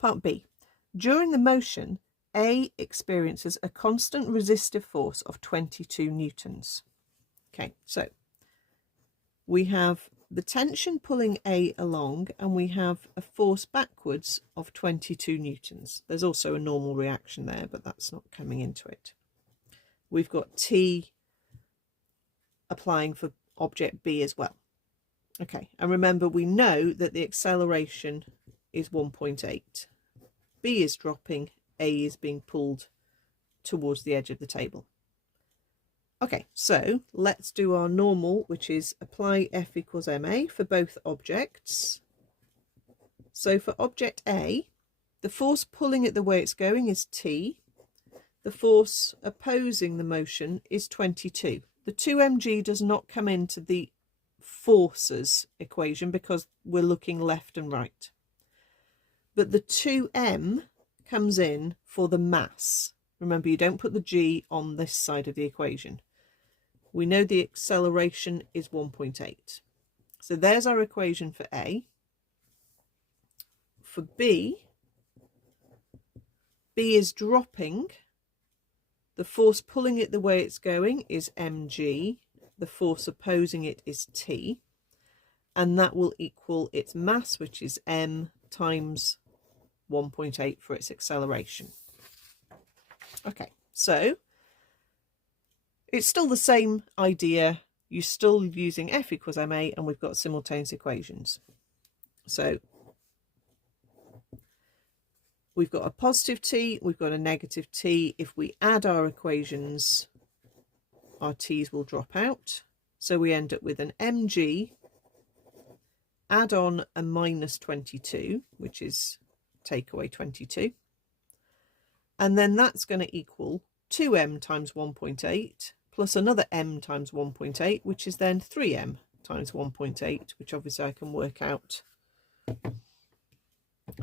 Part B. During the motion, A experiences a constant resistive force of 22 newtons. Okay, so we have the tension pulling A along, and we have a force backwards of 22 newtons. There's also a normal reaction there, but that's not coming into it. We've got T applying for object B as well. Okay, and remember, we know that the acceleration is 1.8. B is dropping, A is being pulled towards the edge of the table. Okay, so let's do our normal, which is apply F equals ma for both objects. So for object A, the force pulling it the way it's going is T. The force opposing the motion is 22. The 2mg does not come into the forces equation because we're looking left and right. But the 2m comes in for the mass. Remember, you don't put the g on this side of the equation. We know the acceleration is 1.8. So there's our equation for A. For B, B is dropping. The force pulling it the way it's going is mg. The force opposing it is T. And that will equal its mass, which is m times 1.8 for its acceleration. Okay, so it's still the same idea. You're still using F equals ma, and we've got simultaneous equations. So we've got a positive T, we've got a negative T. If we add our equations, our T's will drop out. So we end up with an mg, add on a minus 22, which is take away 22. And then that's going to equal 2m times 1.8 plus another m times 1.8, which is then 3m times 1.8, which obviously I can work out.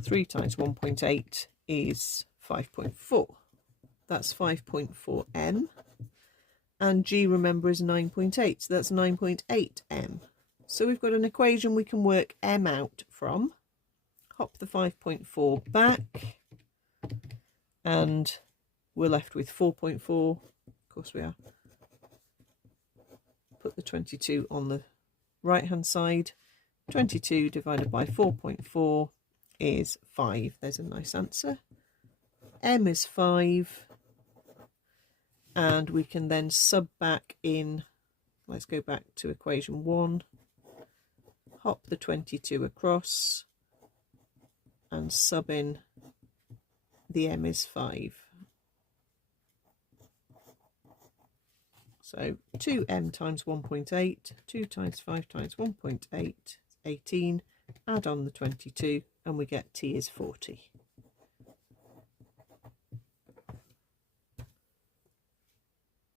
3 times 1.8 is 5.4. That's 5.4m. And g, remember, is 9.8. So that's 9.8m. So we've got an equation we can work m out from. Hop the 5.4 back. And we're left with 4.4. Of course we are. Put the 22 on the right hand side. 22 divided by 4.4 is 5. There's a nice answer. M is 5. And we can then sub back in. Let's go back to equation 1. Hop the 22 across. And sub in the m is 5. So 2m times 1.8, 2 times 5 times 1.8, 18, add on the 22, and we get t is 40.